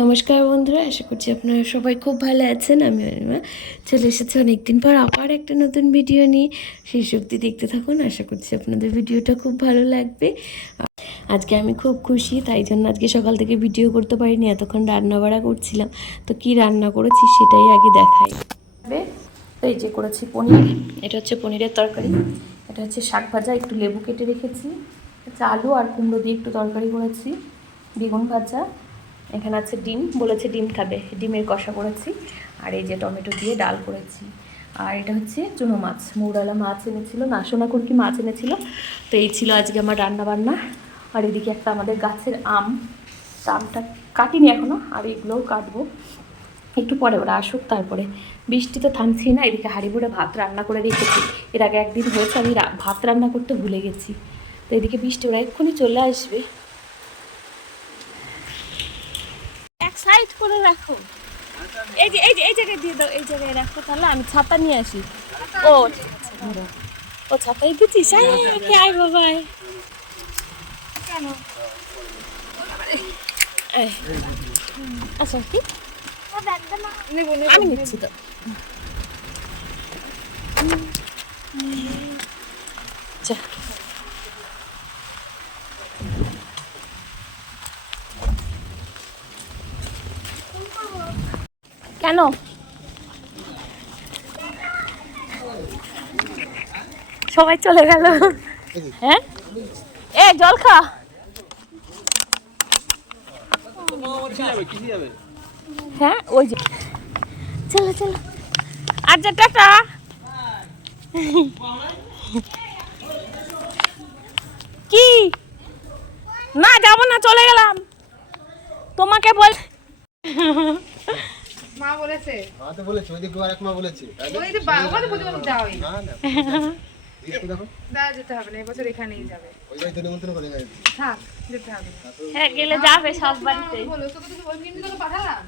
নমস্কার বন্ধুরা, আশা করছি আপনারা সবাই খুব ভালো আছেন। আমি অনিমা চলে এসেছি অনেকদিন পর আবার একটা নতুন ভিডিও নিয়ে। সেই শক্তি দেখতে থাকুন, আশা করছি আপনাদের ভিডিওটা খুব ভালো লাগবে। আজকে আমি খুব খুশি, তাই জন্য আজকে সকাল থেকে ভিডিও করতে পারিনি, এতক্ষণ রান্না বাড়া করছিলাম। তো কি রান্না করেছি সেটাই আগে দেখাই। তো এই যে করেছি পনির, এটা হচ্ছে পনিরের তরকারি, এটা হচ্ছে শাক ভাজা, একটু লেবু কেটে রেখেছি, হচ্ছে আলু আর কুমড়ো দিয়ে একটু তরকারি করেছি, বেগুন ভাজা, এখানে আছে ডিম, বলেছে ডিম খাবে, ডিমের কষা করেছি, আর এই যে টমেটো দিয়ে ডাল করেছি। আর এটা হচ্ছে চুনো মাছ, মৌরালা মাছ এনেছিল, না সোনা কুরকি মাছ এনেছিল। তো এই ছিল আজকে আমার রান্না বান্না। আর এদিকে একটা আমাদের গাছের আম, আমটা কাটিনি এখনও, আর এগুলোও কাটবো একটু পরে, ওরা আসুক তারপরে। বৃষ্টি তো থামছেই না। এদিকে হাঁড়ি ভরে ভাত রান্না করে রেখেছি, এর আগে একদিন হয়েছে আমি ভাত রান্না করতে ভুলে গেছি। তো এদিকে বৃষ্টি, ওরা এক্ষুনি চলে আসবে। এক সাইড করে রাখো, এই যে এই জায়গায় দিয়ে দাও, এই জায়গায় রাখো, তাহলে আমি ছাতা নিয়ে আসি। ও ঠিক আছে, ধরো। ও ছাতাই দিচ্ছিস, আয় বাবাই, কেন আচ্ছা কি আমি নিচ্ছি তো। কেন সবাই চলে গেল? হ্যাঁ, এ জল খা। হ্যাঁ ওই যে, চলো চলো, আর যা, টাটা। কি না, যাবো না, চলে গেলাম। তোমাকে বল, মা বলেছে, মা তো বলেছে, ওই দিকে আরেক মা বলেছে। ওই যে বাবা বলতে যাওই না না, দেখো দেখো, দাঁড়া, যেতে হবে না, এবছর এখানেই যাবে। ওই বাড়িতে নিমন্ত্রণ করে গেছে। থাক, যেতে হবে না। হ্যাঁ গেলে যাবে সব বাড়িতে। বলো, তোকে তো ওই কিন্তু তোকে পাঠালাম।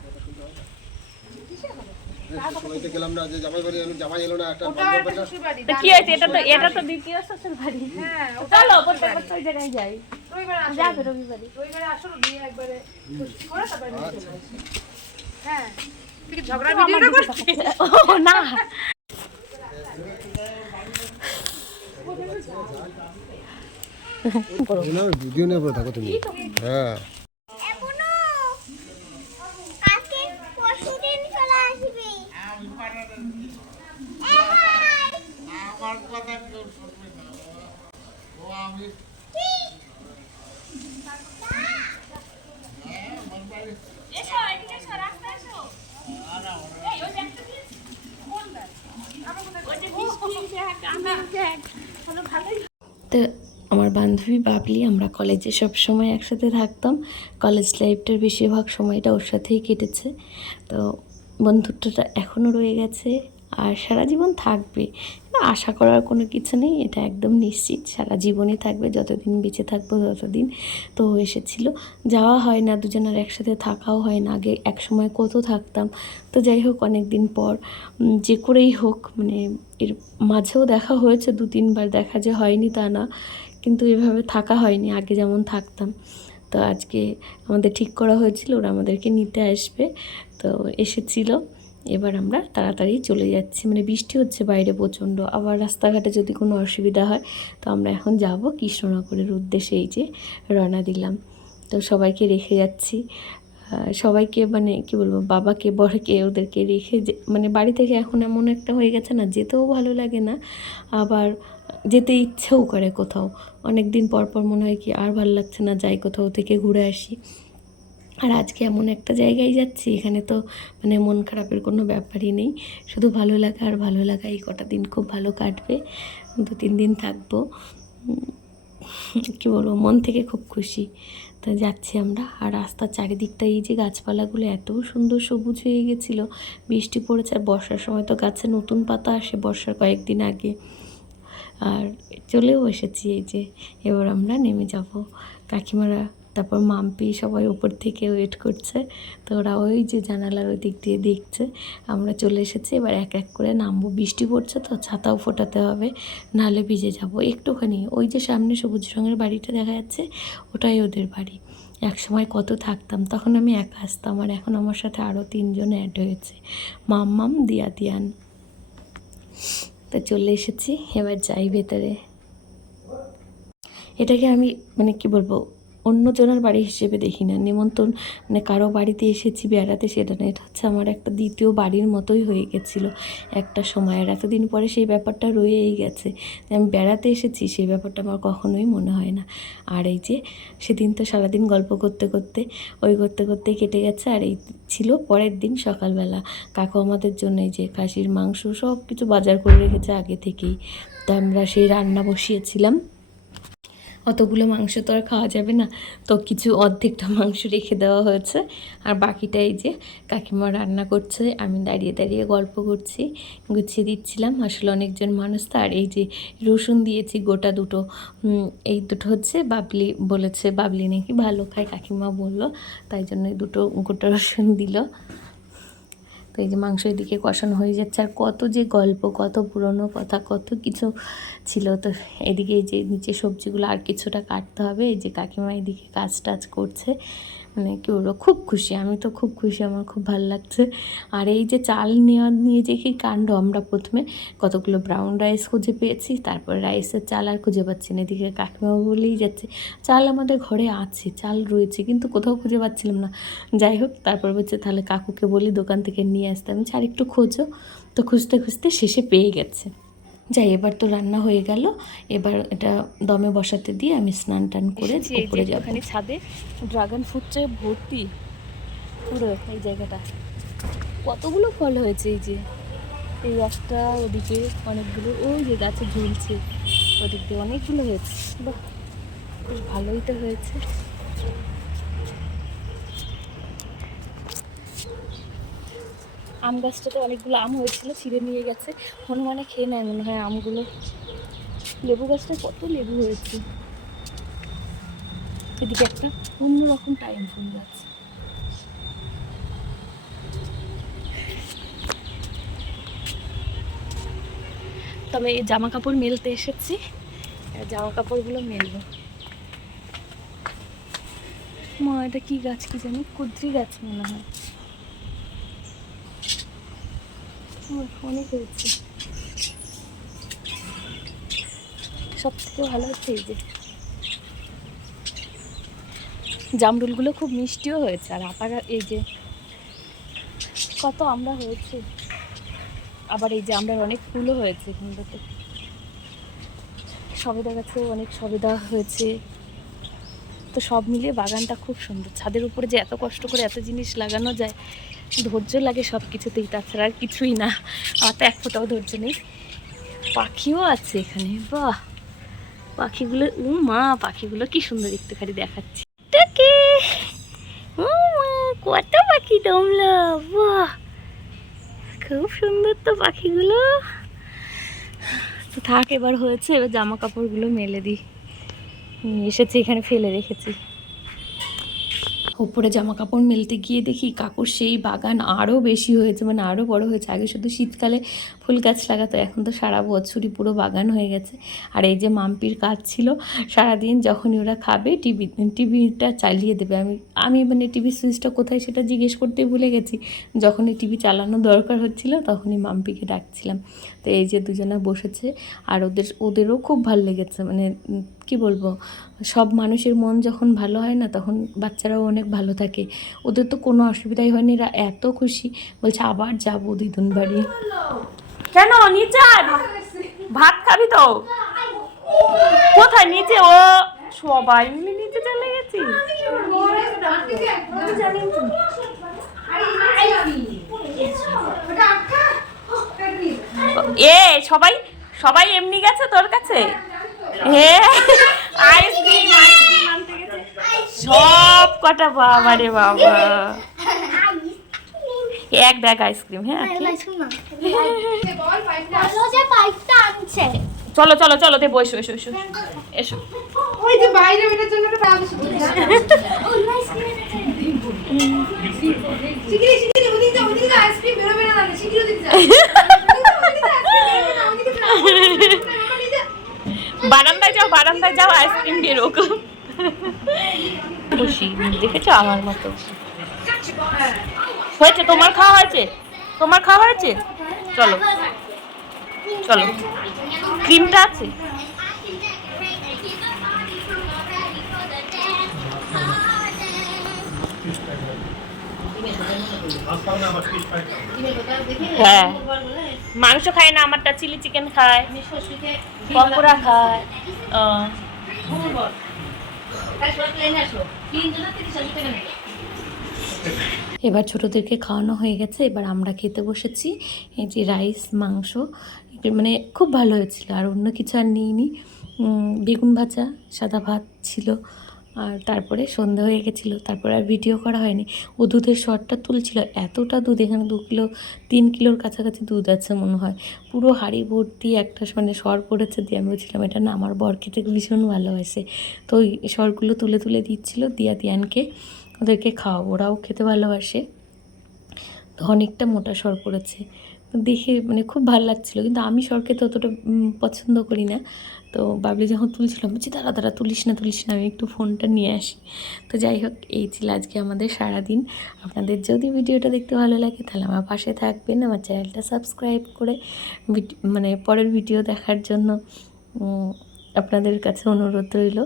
সবাইতে গেলাম না, যে জামাই বাড়ি এলো, জামাই এলো না, একটা ওটা বান্ধব একটা এলো। শ্বশুর বাড়ি। তো কি হয়েছে, এটা তো দ্বিতীয় শ্বশুর বাড়ি। হ্যাঁ, চলো প্রত্যেক বছর ওই জায়গায় যাই, রবিবারে আসো, যাবে রবিবারে। রবিবারে আসো, দিয়ে একবারে খুশি করে তারপরে নিয়ে চলে আসো। হ্যাঁ, তুই কি ঝগড়া ভিডিওটা করছিস? ও না, ভিডিও নিয়ে পড়ে থাকো তুমি। হ্যাঁ, তো আমার বান্ধবী বাবলি, আমরা কলেজে সব সময় একসাথে থাকতাম, কলেজ লাইফটার বেশিরভাগ সময়টা ওর সাথেই কেটেছে। তো বন্ধুত্বটা এখনও রয়ে গেছে, আর সারা জীবন থাকবে, আশা করার কোনো কিছু নেই, এটা একদম নিশ্চিত সারা জীবনই থাকবে, যতদিন বেঁচে থাকবো ততদিন। তো এসেছিল, যাওয়া হয় না, দুজনের একসাথে থাকাও হয় না, আগে এক সময় কত থাকতাম। তো যাই হোক, অনেক দিন পর যে করেই হোক, মানে এর মাঝেও দেখা হয়েছে 2-3 বার, দেখা যে হয়নি তা না, কিন্তু এভাবে থাকা হয়নি আগে যেমন থাকতাম। তো আজকে আমাদের ঠিক করা হয়েছিল ওরা আমাদেরকে নিতে আসবে, তো এসেছিল। এবার আমরা তাড়াতাড়ি চলে যাচ্ছি, মানে বৃষ্টি হচ্ছে বাইরে প্রচণ্ড, আবার রাস্তাঘাটে যদি কোনো অসুবিধা হয়। তো আমরা এখন যাব কৃষ্ণনগরের উদ্দেশ্যে, এই যে রওনা দিলাম। তো সবাইকে রেখে যাচ্ছি, সবাইকে, মানে কি বলবো, বাবাকে বরকে ওদেরকে রেখে মানে বাড়ি থেকে এখন এমন একটা হয়ে গেছে না, যেতেও ভালো লাগে না, আবার যেতে ইচ্ছেও করে কোথাও। অনেক দিন পর পর মনে হয় কি আর ভালো লাগছে না, যাই কোথাও থেকে ঘুরে আসি। আর আজকে এমন একটা জায়গায় যাচ্ছি, এখানে তো মানে মন খারাপের কোনো ব্যাপারই নেই, শুধু ভালো লাগা আর ভালো লাগা। এই কটা দিন খুব ভালো কাটবে, 2-3 দিন থাকবো, কী বলবো, মন থেকে খুব খুশি। তো যাচ্ছি আমরা, আর রাস্তার চারিদিকটা এই যে গাছপালাগুলো এত সুন্দর সবুজ হয়ে গেছিলো, বৃষ্টি পড়েছে, আর বর্ষার সময় তো গাছে নতুন পাতা আসে বর্ষার কয়েকদিন আগে। আর চলেও এসেছি, এই যে এবার আমরা নেমে যাব। কাকিমারা, তারপর মাম্পি সবাই উপর থেকে ওয়েট করছে, তো ওরা ওই যে জানালার ওই দিক দিয়ে দেখছে। আমরা চলে এসেছি, এবার এক এক করে নামবো, বৃষ্টি পড়ছে তো ছাতাও ফোটাতে হবে, নাহলে ভিজে যাব একটুখানি। ওই যে সামনে সবুজ রঙের বাড়িটা দেখা যাচ্ছে, ওটাই ওদের বাড়ি। এক সময় কত থাকতাম, তখন আমি একা আসতাম, আর এখন আমার সাথে আরও 3 জন অ্যাড হয়েছে, মাম্মাম, দিয়া, দিয়ান। তো চলে এসেছি, এবার যাই ভেতরে। এটাকে আমি মানে কি বলবো, অন্যজনের বাড়ি হিসেবে দেখি না, নিমন্ত্রণ মানে কারো বাড়িতে এসেছি বেড়াতে সেটা না, এটা হচ্ছে আমার একটা দ্বিতীয় বাড়ির মতোই হয়ে গেছিলো একটা সময়। আর এতদিন পরে সেই ব্যাপারটা রয়েই গেছে যে আমি বেড়াতে এসেছি, সেই ব্যাপারটা আমার কখনোই মনে হয় না। আর এই যে সেদিন তো সারাদিন গল্প করতে করতে করতে করতে কেটে গেছে। আর এই ছিল পরের দিন সকালবেলা, কাকু আমাদের জন্য এই যে খাসির মাংস সব কিছু বাজার করে রেখেছে আগে থেকেই। তো আমরা সেই রান্না বসিয়েছিলাম। অতগুলো মাংস তো আর খাওয়া যাবে না, তো কিছু অর্ধেকটা মাংস রেখে দেওয়া হয়েছে, আর বাকিটা এই যে কাকিমা রান্না করছে, আমি দাঁড়িয়ে দাঁড়িয়ে গল্প করছি, গুছিয়ে দিচ্ছিলাম। আসলে অনেকজন মানুষ তো। আর এই যে রসুন দিয়েছি গোটা 2, এই দুটো হচ্ছে বাবলি বলেছে, বাবলি নাকি ভালো খায়, কাকিমা বললো, তাই জন্য এই 2 গোটা রসুন দিল। তো এই যে মাংস এদিকে কষানো হয়ে যাচ্ছে, আর কত যে গল্প, কত পুরনো কথা, কত কিছু ছিল। তো এদিকে এই যে নিচে সবজিগুলো আর কিছুটা কাটতে হবে, এই যে কাকিমা এদিকে কাজ টাজ করছে, মানে কি বলবো, খুব খুশি, আমি তো খুব খুশি, আমার খুব ভালো লাগছে। আর এই যে চাল নিয়ে যে কি কাণ্ড, আমরা প্রথমে কতগুলো ব্রাউন রাইস খুঁজে পেয়েছি, তারপরে রাইসের চাল আর খুঁজে পাচ্ছি না। এদিকে কাকিমা বলেই যাচ্ছে চাল আমাদের ঘরে আছে, চাল রয়েছে, কিন্তু কোথাও খুঁজে পাচ্ছিলাম না। যাই হোক, তারপর বলছে তাহলে কাকুকে বলি দোকান থেকে নিয়ে আসতে, আমি আর একটু খোঁজো। তো খুঁজতে খুঁজতে শেষে পেয়ে গেছে। যাই, এবার তো রান্না হয়ে গেল, এবার এটা দমে বসাতে দিয়ে আমি স্নান টান করে উপরে যাব। এখানে ছাদে ড্রাগন ফ্রুটে ভর্তি পুরো এই জায়গাটা, কতগুলো ফল হয়েছে। এই যে এই একটা, ওদিকে অনেকগুলো, ওই যে গাছে ঝুলছে, ওদিক দিয়ে অনেকগুলো হয়েছে। বাহ, বেশ ভালোই তো হয়েছে। আম গাছটাতে অনেকগুলো আম হয়েছিল, ছিঁড়ে নিয়ে গেছে, হনুমানে খেয়ে নেয় মনে হয় আমগুলো। লেবু গাছটায় কত লেবু হয়েছে। এদিকে একটা অন্যরকম টাইম ফুল গাছ। তবে এই জামা কাপড় মেলতে এসেছি, জামা কাপড়গুলো মেলবো। মা, এটা কি গাছ কি জানি, কুদ্রি গাছ মনে হয়, অনেক হয়েছে। সব থেকে ভালো হচ্ছে এই যে জামরুলগুলো খুব মিষ্টিও হয়েছে, আর আপার এই যে কত আমরা হয়েছে, আবার এই যে আমরা অনেক ফুলও হয়েছে এখানটাতে। সবেদা গাছে অনেক সবেদা হয়েছে। তো সব মিলিয়ে বাগানটা খুব সুন্দর। ছাদের উপরে যে এত কষ্ট করে এত জিনিস লাগানো যায়, ধৈর্য লাগে সব কিছুতেই, তাছাড়া আর কিছুই না। আমার তো এক ফোঁটাও ধৈর্য নেই। পাখিও আছে এখানে, বাহ, পাখিগুলো, মা পাখিগুলো কি সুন্দর দেখতে, খালি দেখাচ্ছি। কত পাখি তোমরা, বাহ, খুব সুন্দর তো পাখিগুলো। তো থাক, এবার হয়েছে, এবার জামা কাপড়গুলো মেলে দিই। এসেছি এখানে ফেলে রেখেছি। উপরে জামা কাপড় মেলতে গিয়ে দেখি কাকুর সেই বাগান আরও বেশি হয়েছে, মানে আরও বড় হয়েছে। আগে শুধু শীতকালে ফুল গাছ লাগাতো, এখন তো সারা বছরই পুরো বাগান হয়ে গেছে। আর এই যে মাম্পির কাজ ছিল, সারাদিন যখনই ওরা খাবে টিভিটা চালিয়ে দেবে। আমি মানে টিভি সুইচটা কোথায় সেটা জিজ্ঞেস করতে ভুলে গেছি। যখনই টিভি চালানো দরকার হচ্ছিল তখনই মাম্পিকে ডাকছিলাম। তো এই যে দুজনা বসেছে, আর ওদেরও খুব ভালো লেগেছে। মানে কি বলবো, সব মানুষের মন যখন ভালো হয় না, তখন বাচ্চারাও অনেক ভালো থাকে। ওদের তো কোনো অসুবিধাই হয়নি, এরা এত খুশি, বলছে আবার যাবো দিদুন বাড়ি। কেন নিচে আয়, ভাত খাবি তো? কোথায় নিচে? ও সবাই মিলে নিচে চলে গেছি। এ সবাই সবাই এমনি গেছে তোর কাছে? আইসক্রিম আনতে গেছে সব কটা, বাবা রে বাবা। এক ব্যাগ আইসক্রিম। হ্যাঁ, চলো চলো চলো, দে বসো, এসো এসো এসো। ওই যে বাইরে ওইটার জন্য একটা প্যাকেজ শিগগিরই শিগগিরই ওদিকে আইসক্রিম বেরোবে না, শিগগিরই ওদিকে যা। বারান্দায় যাও, বারান্দায় যাও, আইসক্রিম বেরোক। খুশি, দেখেছো আমার মতো। হয়েছে, তোমার খাওয়া হয়েছে? তোমার খাওয়া হয়েছে? চলো চলো, ক্রিমটা আছে? হ্যাঁ, মাংস খায় না আমারটা, চিলি চিকেন খায়, পকোড়া খায়। এবার ছোটোদেরকে খাওয়ানো হয়ে গেছে, এবার আমরা খেতে বসেছি। এই যে রাইস, মাংস, মানে খুব ভালো হয়েছিল। আর অন্য কিছু আর নিইনি। বেগুন ভাজা, সাদা ভাত ছিল। আর তারপরে সন্ধে হয়ে গেছিলো, তারপরে আর ভিডিও করা হয়নি। ও দুধের শরটা তুলছিল, এতটা দুধ, এখানে 2 কিলো 3 কিলোর কাছাকাছি দুধ আছে মনে হয়। পুরো হাঁড়ি ভর্তি একটা মানে সর পড়েছে। দিয়ে আমি বলছিলাম এটা না আমার বর খেতে ভীষণ ভালোবাসে, তো ওই সরগুলো তুলে তুলে দিচ্ছিলো দিয়ানকে, ওদেরকে খাওয়া, ওরাও খেতে ভালোবাসে। তো অনেকটা মোটা সর পড়েছে, দেখে মানে খুব ভালো লাগছিলো। কিন্তু আমি সর খেতে অতটা পছন্দ করি না। তো বাবলি যখন তুলছিলাম বলছি দাঁড়া তুলিস না, আমি একটু ফোনটা নিয়ে আসি। তো যাই হোক, এই ছিল আজকে আমাদের সারাদিন। আপনাদের যদি ভিডিওটা দেখতে ভালো লাগে তাহলে আমার পাশে থাকবেন, আমার চ্যানেলটা সাবস্ক্রাইব করে মানে পরের ভিডিও দেখার জন্য আপনাদের কাছে অনুরোধ রইল।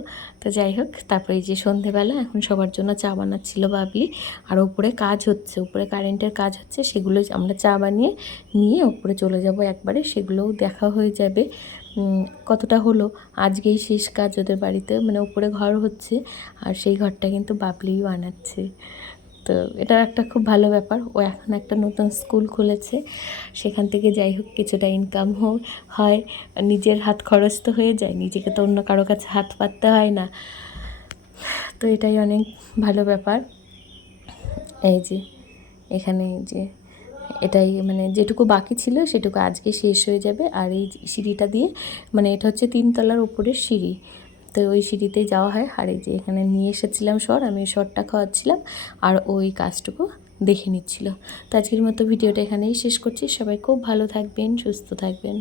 তো যাই হোক, তারপরে এই যে সন্ধেবেলা এখন সবার জন্য চা বানাচ্ছিল বাবলি। আর উপরে কাজ হচ্ছে, উপরে কারেন্টের কাজ হচ্ছে, সেগুলো আমরা চা বানিয়ে নিয়ে উপরে চলে যাব একবারে, সেগুলোও দেখা হয়ে যাবে কতটা হলো। আজকেই শেষ কাজ ওদের বাড়িতে, মানে উপরে ঘর হচ্ছে আর সেই ঘরটা কিন্তু বাবলিই বানাচ্ছে। তো এটা একটা খুব ভালো ব্যাপার। ও এখন একটা নতুন স্কুল খুলেছে, সেখান থেকে যাই হোক কিছুটা ইনকাম হয়, নিজের হাত খরচ তো হয়ে যায়, নিজেকে তো অন্য কারো কাছে হাত পাততে হয় না। তো এটাই অনেক ভালো ব্যাপার। এই যে এখানে যে এটাই মানে যেটুকু বাকি ছিল সেটুকু আজকে শেষ হয়ে যাবে। আর এই সিঁড়িটা দিয়ে, মানে এটা হচ্ছে 3 তলার উপরের সিঁড়ি, তো ওই সিঁড়িতেই যাওয়া হয়। আর এই যে এখানে নিয়ে এসেছিলাম সর, আমি ওই সরটা খাওয়াচ্ছিলাম আর ওই কাজটুকু দেখে নিচ্ছিল। তো আজকের মতো ভিডিওটা এখানেই শেষ করছি। সবাই খুব ভালো থাকবেন, সুস্থ থাকবেন।